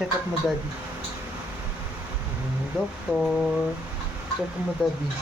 Check up mo, daddy. Doktor. Check up mo, daddy.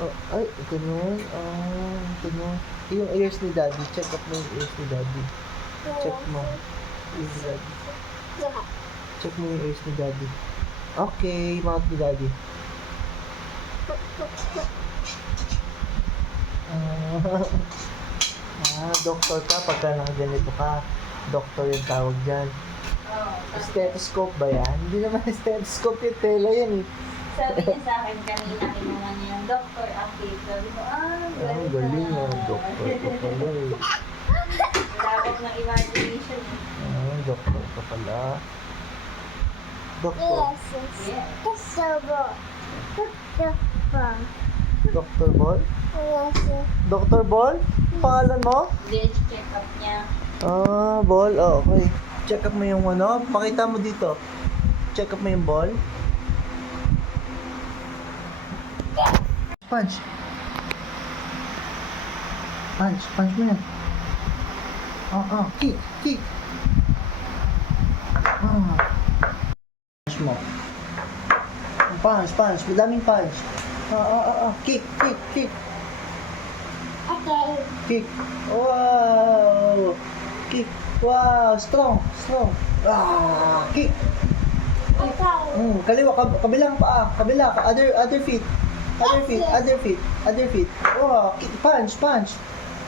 Oh, ay, ganun. Ganun. Yung ears ni daddy. Check up mo yung ears ni daddy. Check mo. Ears ni daddy. Check mo yung ears ni daddy. Okay, mouth ni daddy. Doktor ka pagka nakaganito ka. Doktor yung tawag dyan. Stethoscope ba yan? Hindi naman stethoscope yung tela yan eh. Sabi niya sa akin kanina, kinuha niya yung Dr. Akib. Sabi ko, Galing na. Doktor ka pala eh. Dapat ng imagination. Doktor ka pala. Doktor. Yeah. Dr. Ball? Dr. Ball? Pangalan mo? Then, check up niya. Ball. Oh, okay. Check up mo yung ano. Pakita mo dito. Check up mo yung ball. Punch. Punch mo yan. Kick. Punch mo. Punch. Madaming punch. Kick. Okay. Kick. Wow. Kick. Wow. Strong. Kick. Okay. Kaliwa. Kabilang paa. Kabila. Other feet. Other feet. Wow. Kick. Punch. Punch.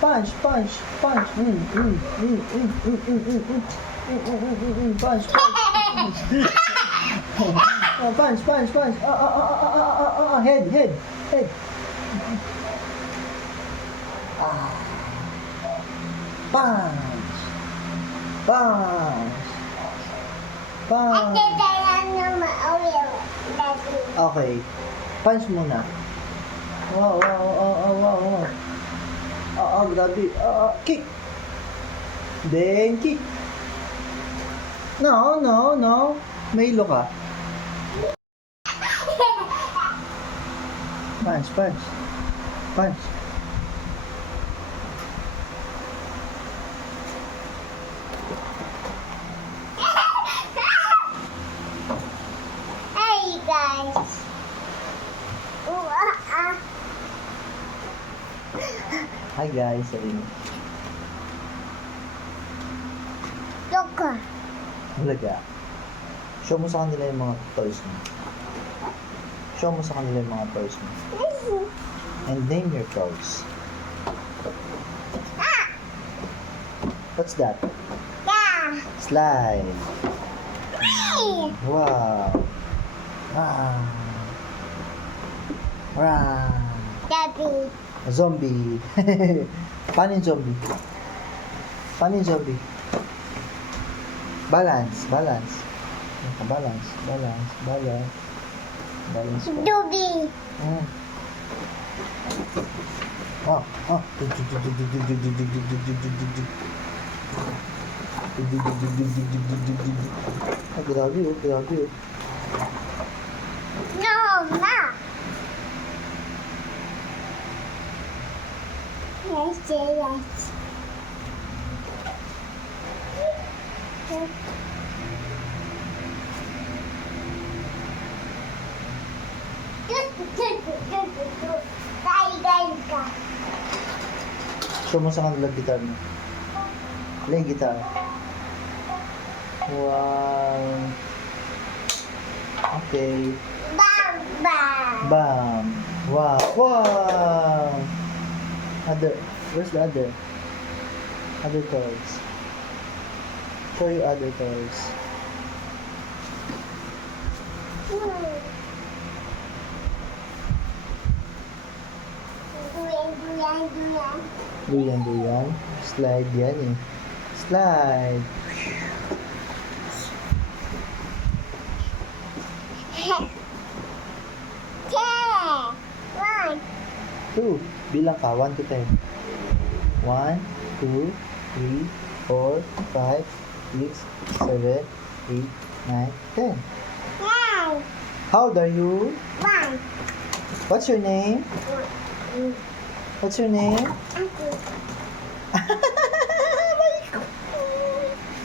Punch. Punch. Punch. Head. Punch. Okay. Punch muna. Wow. Grabe. Kick. Then kick. No. May ilo ka. Punch. Hey guys. Hi guys. Sabi mo. Doktor. Halaga. Show mo sa kanila yung mga toys mo. And name your toys. What's that? Yeah. Slide. Hey. Wow. Daddy. Zombie. Paano yung zombie? Balance. Balance pa. Doobie. Grabe. No. Yes. Show mo sa kanila guitar mo. Play guitar. Wow. Okay. Bam. Wow. Where's the other? Other toys. Show you other toys. Duyan. Slide yan eh. Slide. One. 2. Bilang ka. 1 to 10. 1, 2, 3, 4, 5, 6, 7, 8, 9, 10. Wow. How old are you? One. What's your name?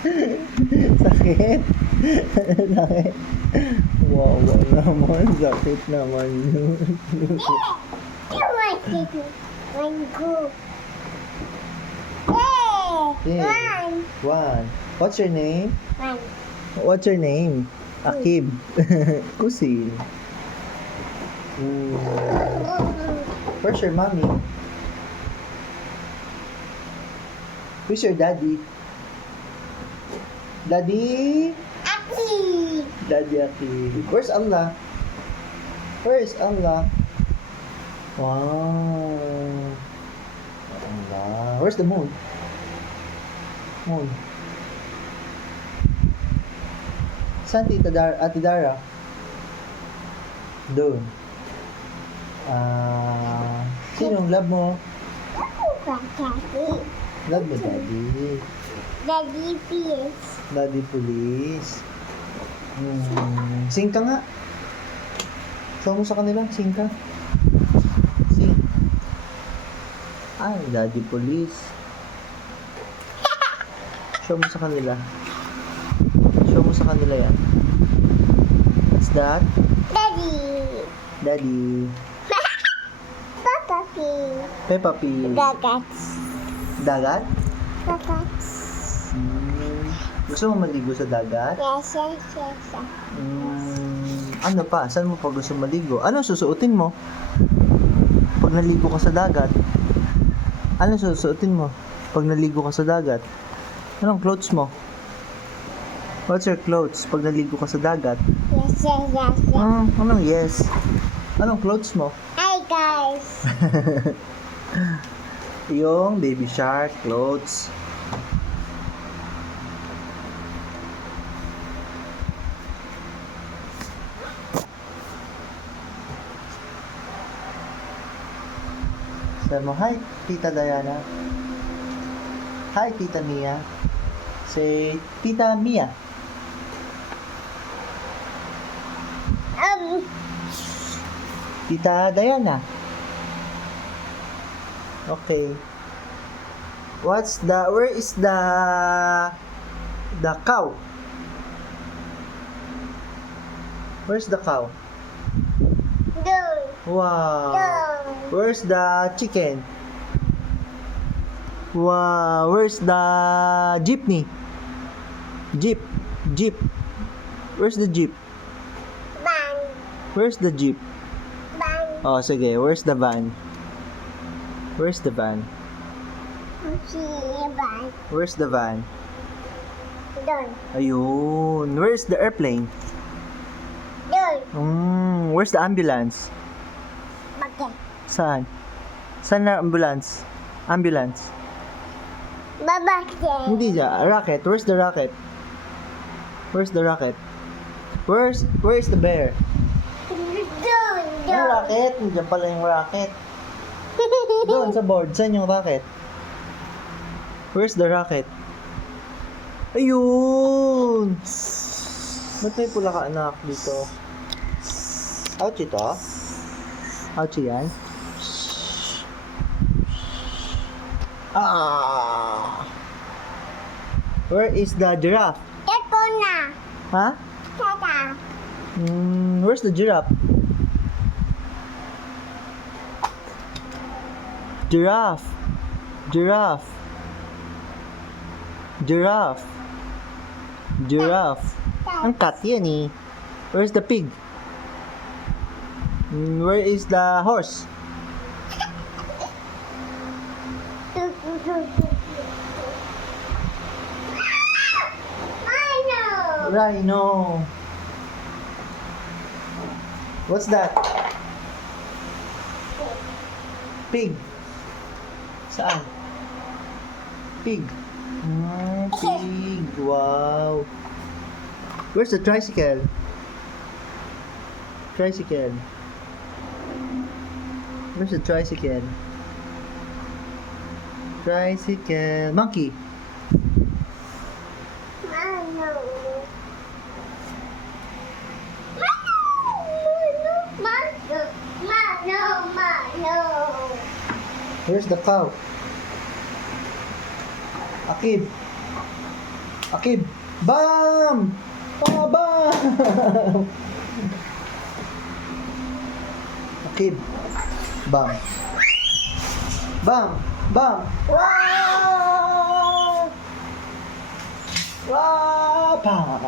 Sakit? Sakit? Wow, naman. Sakit naman yun. You want to do one go. Hey, Yeah. one, One. What's your name? one. What's your name? Akib. Kusin. Where's your mommy? Who's your daddy? Daddy? Aki. Daddy Akib. Where's Allah? Where is Allah? Wow. Allah. Where's the moon? Moon. Saan Ate Dara? Doon. Sinong love mo? Daddy. Love mo, Daddy. Daddy, please. Daddy Police. Sing ka nga. Show mo sa kanila. Sing ka. Sing. Ay, Daddy Police. Show mo sa kanila. Show mo sa kanila yan. What's that? Daddy. Daddy. Papa, please. Peppa Pig. Gagats. Dagat? Gagats. Gusto mo maligo sa dagat? Yes, yes, yes, yes. Ano pa? Saan mo pa gusto maligo? Ano susuotin mo? Pag naligo ka sa dagat? Ano susuotin mo? Pag naligo ka sa dagat? Anong clothes mo? What's your clothes pag naligo ka sa dagat? Yes, yes, yes, yes. Anong yes? Anong clothes mo? Hi, guys. Yung baby shark clothes. Sabi mo, hi, Tita Diana. Hi, Tita Mia. Say, Tita Mia. Tita Diana. Okay. Where is the cow? Where's the cow? Doon. Wow. Doon. Where's the chicken? Wow. Where's the jeepney? Jeep. Where's the jeep? Van. Where's the jeep? Van. Oh, sige. Where's the van? Where's the van? Van. Where's the van? Doon. Ayun. Where's the airplane? Doon. Where's the ambulance? Bakit? Saan? Saan na ambulance? Ambulance. Babakit. Hindi dyan. Rocket. Where's the rocket? Where's the rocket? Where's the bear? Doon. Yung Doon. rocket. Nandiyan pala yung rocket. Doon sa board. Saan yung rocket? Where's the rocket? Ayun! Ba't may pula ka anak dito? Ouchie to? Ouchie yan? Where is the giraffe? Ito na. Ha? Tata. Where's the giraffe? Giraffe. Ang cat yan eh. Where's the pig? Where is the horse? Rhino. What's that? Pig. Saan? Pig. Pig. Wow. Where's the tricycle? Where's the tricycle? Monkey. Where's the cow? Akib. Akib. Bam! Ah, bam! Akib. Bam. Bam! Bam! Wow! Wow! Bam!